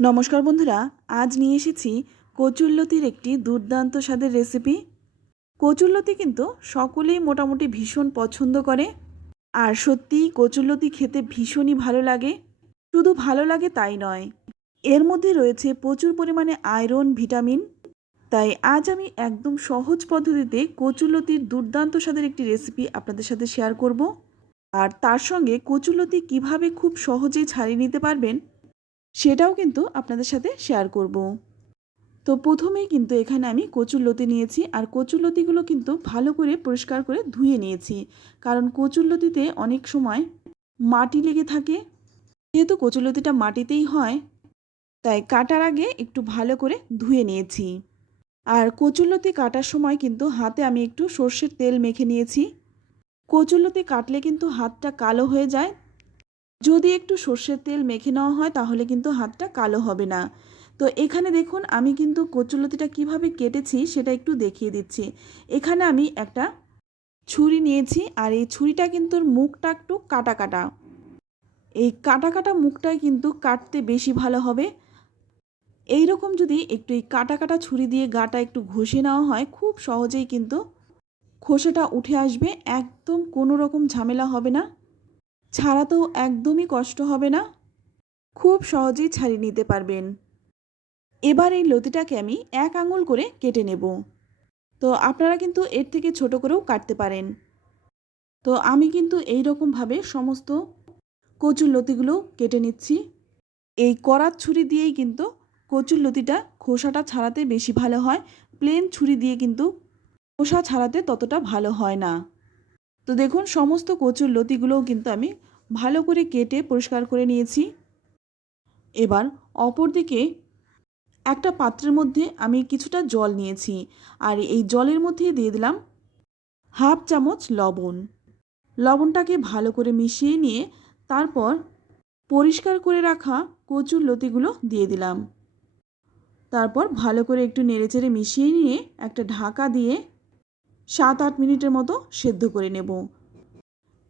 নমস্কার বন্ধুরা, আজ নিয়ে এসেছি কচুল্লতির একটি দুর্দান্ত স্বাদের রেসিপি কচুল্লতি কিন্তু সকলেই মোটামুটি ভীষণ পছন্দ করে, আর সত্যিই কচুল্লতি খেতে ভীষণই ভালো লাগে। শুধু ভালো লাগে তাই নয়, এর মধ্যে রয়েছে প্রচুর পরিমাণে আয়রন ভিটামিন তাই আজ আমি একদম সহজ পদ্ধতিতে কচুল্লতির দুর্দান্ত স্বাদের একটি রেসিপি আপনাদের সাথে শেয়ার করব। আর তার সঙ্গে কচুল্লতি কীভাবে খুব সহজেই ছাড়িয়ে নিতে পারবেন সেটাও কিন্তু আপনাদের সাথে শেয়ার করব। তো প্রথমেই কিন্তু এখানে আমি কচুর লতি নিয়েছি আর কচুর লতিগুলো কিন্তু ভালো করে পরিষ্কার করে ধুয়ে নিয়েছি। কারণ কচুর লতিতে অনেক সময় মাটি লেগে থাকে। যেহেতু কচুর লতিটা মাটিতেই হয়, তাই কাটার আগে একটু ভালো করে ধুয়ে নিয়েছি। আর কচুরলতি কাটার সময় কিন্তু হাতে আমি একটু সর্ষের তেল মেখে নিয়েছি। কচুরলতি কাটলে কিন্তু হাতটা কালো হয়ে যায় যদি একটু সর্ষের তেল মেখে নেওয়া হয়, তাহলে কিন্তু হাতটা কালো হবে না। তো এখানে দেখুন, আমি কিন্তু কচুলতিটা কীভাবে কেটেছি সেটা একটু দেখিয়ে দিচ্ছি। এখানে আমি একটা ছুরি নিয়েছি, আর এই ছুরিটা কিন্তু মুখটা একটু কাটা কাটা। এই কাটা কাটা মুখটাই কিন্তু কাটতে বেশি ভালো হবে। এই রকম যদি একটু এই কাটা কাটা ছুরি দিয়ে গাটা একটু ঘষে নেওয়া হয়, খুব সহজেই কিন্তু খোসাটা উঠে আসবে, একদম কোনো রকম ঝামেলা হবে না। ছাড়াতেও একদমই কষ্ট হবে না? খুব সহজেই ছাড়িয়ে নিতে পারবেন। এবার এই লতিটাকে আমি এক আঙুল করে কেটে নেব। তো আপনারা কিন্তু এর থেকে ছোট করেও কাটতে পারেন। তো আমি কিন্তু এই রকমভাবে সমস্ত কচুর লতিগুলো কেটে নিচ্ছি। এই করাত ছুরি দিয়েই কিন্তু কচুর লতিটা খোসাটা ছাড়াতে বেশি ভালো হয়। প্লেন ছুরি দিয়ে কিন্তু খোসা ছাড়াতে ততটা ভালো হয় না। তো দেখুন, সমস্ত কচুর লতিগুলোও কিন্তু আমি ভালো করে কেটে পরিষ্কার করে নিয়েছি। এবার অপর দিকে একটা পাত্রের মধ্যে আমি কিছুটা জল নিয়েছি আর এই জলের মধ্যে দিয়ে দিলাম হাফ চামচ লবণ। লবণটাকে ভালো করে মিশিয়ে নিয়ে তারপর পরিষ্কার করে রাখা কচুর লতিগুলো দিয়ে দিলাম। তারপর ভালো করে একটু নেড়েচেড়ে মিশিয়ে নিয়ে একটা ঢাকা দিয়ে সাত আট মিনিটের মতো সেদ্ধ করে নেব।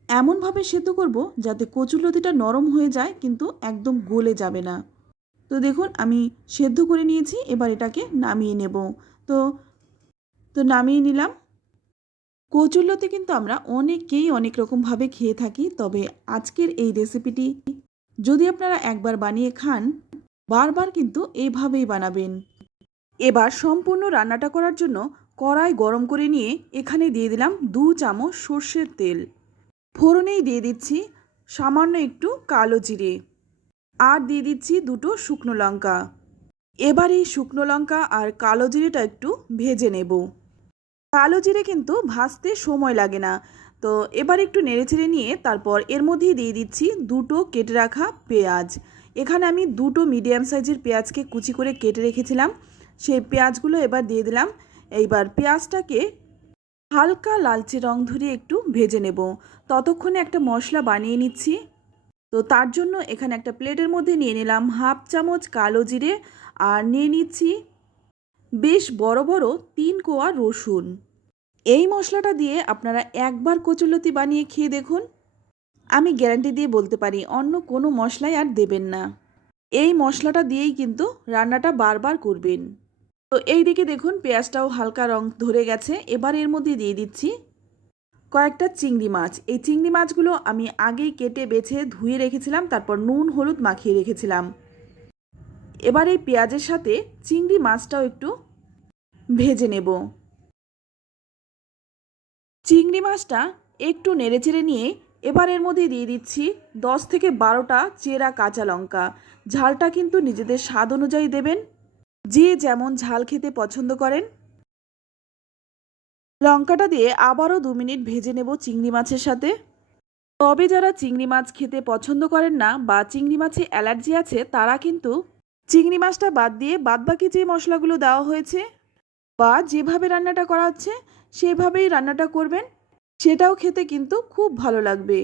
এমনভাবে সেদ্ধ করব যাতে কচুরলতিটা নরম হয়ে যায়, কিন্তু একদম গলে যাবে না। তো দেখুন, আমি সেদ্ধ করে নিয়েছি, এবার এটাকে নামিয়ে নেব। তো তো নামিয়ে নিলাম। কচুরলতি কিন্তু আমরা অনেকেই অনেক রকমভাবে খেয়ে থাকি, তবে আজকের এই রেসিপিটি যদি আপনারা একবার বানিয়ে খান, বারবার কিন্তু এইভাবেই বানাবেন। এবার সম্পূর্ণ রান্নাটা করার জন্য কড়াই গরম করে নিয়ে এখানে দিয়ে দিলাম দু চামচ সর্ষের তেল। ফোড়নেই দিয়ে দিচ্ছি সামান্য একটু কালো জিরে। আর দিয়ে দিচ্ছি দুটো শুকনো লঙ্কা। এবার এই শুকনো লঙ্কা আর কালো জিরেটা একটু ভেজে নেব। কালো জিরে কিন্তু ভাজতে সময় লাগে না। তো এবার একটু নেড়েচেড়ে নিয়ে তারপর এর মধ্যেই দিয়ে দিচ্ছি দুটো কেটে রাখা পেঁয়াজ। এখানে আমি দুটো মিডিয়াম সাইজের পেঁয়াজকে কুচি করে কেটে রেখেছিলাম। সেই পেঁয়াজগুলো এবার দিয়ে দিলাম এইবার পেঁয়াজটাকে হালকা লালচে রং ধরে একটু ভেজে নেব। ততক্ষণে একটা মশলা বানিয়ে নিচ্ছি। তো তার জন্য এখানে একটা প্লেটের মধ্যে নিয়ে নিলাম হাফ চামচ কালো জিরে আর নিয়ে নিচ্ছি বেশ বড় বড় তিন কোয়া রসুন। এই মশলাটা দিয়ে আপনারা একবার কচুলতি বানিয়ে খেয়ে দেখুন। আমি গ্যারান্টি দিয়ে বলতে পারি, অন্য কোনো মশলাই আর দেবেন না। এই মশলাটা দিয়েই কিন্তু রান্নাটা বারবার করবেন। তো এই দিকে দেখুন, পেঁয়াজটাও হালকা রং ধরে গেছে। এবার এর মধ্যে দিয়ে দিচ্ছি কয়েকটা চিংড়ি মাছ। এই চিংড়ি মাছগুলো আমি আগেই কেটে, বেছে, ধুয়ে রেখেছিলাম, তারপর নুন, হলুদ মাখিয়ে রেখেছিলাম। এবার এই পেঁয়াজের সাথে চিংড়ি মাছটাও একটু ভেজে নেব। চিংড়ি মাছটা একটু নেড়েচেড়ে নিয়ে এবার এর মধ্যে দিয়ে দিচ্ছি দশ থেকে বারোটা চেরা কাঁচা লঙ্কা। ঝালটা কিন্তু নিজেদের স্বাদ অনুযায়ী দেবেন। যে যেমন ঝাল খেতে পছন্দ করেন। লঙ্কাটা দিয়ে আবারও দু মিনিট ভেজে নেব চিংড়ি মাছের সাথে। তবে যারা চিংড়ি মাছ খেতে পছন্দ করেন না বা চিংড়ি মাছে অ্যালার্জি আছে, তারা কিন্তু চিংড়ি মাছটা বাদ দিয়ে বাদবাকি যে মশলাগুলো দেওয়া হয়েছে বা যেভাবে রান্নাটা করা হচ্ছে, সেভাবেই রান্নাটা করবেন। সেটাও খেতে কিন্তু খুব ভালো লাগবে।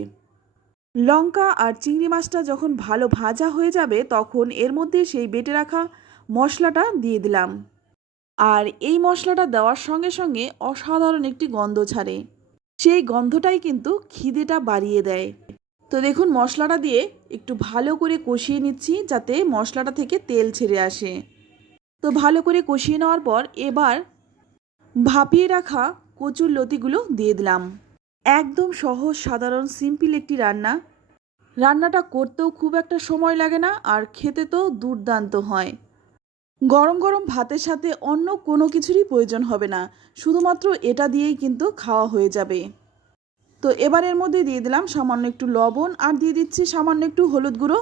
লঙ্কা আর চিংড়ি মাছটা যখন ভালো ভাজা হয়ে যাবে, তখন এর মধ্যে সেই বেটে রাখা মশলাটা দিয়ে দিলাম। আর এই মশলাটা দেওয়ার সঙ্গে সঙ্গে অসাধারণ একটি গন্ধ ছাড়ে। সেই গন্ধটাই কিন্তু খিদেটা বাড়িয়ে দেয়। তো দেখুন, মশলাটা দিয়ে একটু ভালো করে কষিয়ে নিচ্ছি যাতে মশলাটা থেকে তেল ছেড়ে আসে। তো ভালো করে কষিয়ে নেওয়ার পর এবার ভাপিয়ে রাখা কচুর লতিগুলো দিয়ে দিলাম। একদম সহজ, সাধারণ, সিম্পল একটি রান্না। রান্নাটা করতেও খুব একটা সময় লাগে না আর খেতে তো দুর্দান্ত হয়। গরম গরম ভাতের সাথে অন্য কোনো কিছুরই প্রয়োজন হবে না। শুধুমাত্র এটা দিয়েই কিন্তু খাওয়া হয়ে যাবে। তো এবার এর মধ্যে দিয়ে দিলাম সামান্য একটু লবণ আর দিয়ে দিচ্ছি সামান্য একটু হলুদ গুঁড়ো।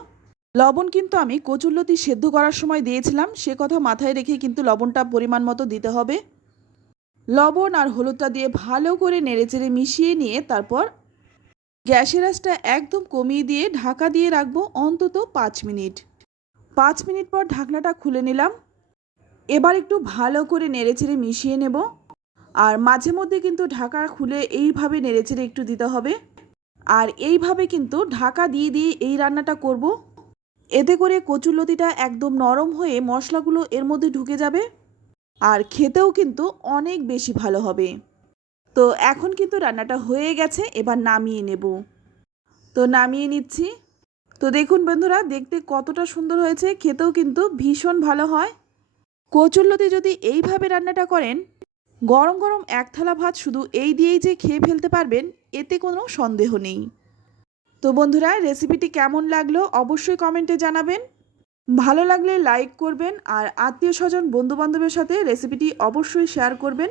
লবণ কিন্তু আমি কচুরলতি সেদ্ধ করার সময় দিয়েছিলাম, সে কথা মাথায় রেখে কিন্তু লবণটা পরিমাণ মতো দিতে হবে। লবণ আর হলুদটা দিয়ে ভালো করে নেড়েচেড়ে মিশিয়ে নিয়ে তারপর গ্যাসের আঁচটা একদম কমিয়ে দিয়ে ঢাকা দিয়ে রাখব অন্তত পাঁচ মিনিট। পাঁচ মিনিট পর ঢাকনাটা খুলে নিলাম। এবার একটু ভালো করে নেড়েচেড়ে মিশিয়ে নেব। আর মাঝে মধ্যে কিন্তু ঢাকা খুলে এইভাবে নেড়েচেড়ে একটু দিতে হবে। আর এইভাবে কিন্তু ঢাকা দিয়ে দিয়ে এই রান্নাটা করব। এতে করে কচুরলতিটা একদম নরম হয়ে মশলাগুলো এর মধ্যে ঢুকে যাবে। আর খেতেও কিন্তু অনেক বেশি ভালো হবে। তো এখন কিন্তু রান্নাটা হয়ে গেছে, এবার নামিয়ে নেব। তো নামিয়ে নিচ্ছি। তো দেখুন বন্ধুরা, দেখতে কতটা সুন্দর হয়েছে, খেতেও কিন্তু ভীষণ ভালো হয়। কচুরলতি যদি এইভাবে রান্নাটা করেন, গরম গরম এক থালা ভাত শুধু এই দিয়েই যে খেয়ে ফেলতে পারবেন, এতে কোনো সন্দেহ নেই। তো বন্ধুরা, রেসিপিটি কেমন লাগল অবশ্যই কমেন্টে জানাবেন। ভালো লাগলে লাইক করবেন আর আত্মীয় স্বজন, বন্ধুবান্ধবের সাথে রেসিপিটি অবশ্যই শেয়ার করবেন।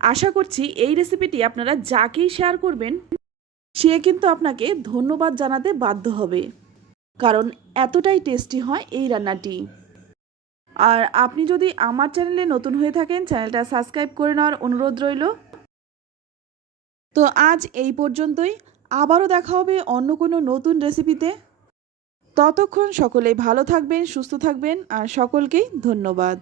আশা করছি এই রেসিপিটি আপনারা যাকেই শেয়ার করবেন, সে কিন্তু আপনাকে ধন্যবাদ জানাতে বাধ্য হবে। কারণ এতটাই টেস্টি হয় এই রান্নাটি। আর আপনি যদি আমার চ্যানেলে নতুন হয়ে থাকেন, চ্যানেলটা সাবস্ক্রাইব করে নেওয়ার অনুরোধ রইল। তো আজ এই পর্যন্তই। আবারও দেখা হবে অন্য কোনো নতুন রেসিপিতে। ততক্ষণ সকলেই ভালো থাকবেন, সুস্থ থাকবেন, আর সকলকেই ধন্যবাদ।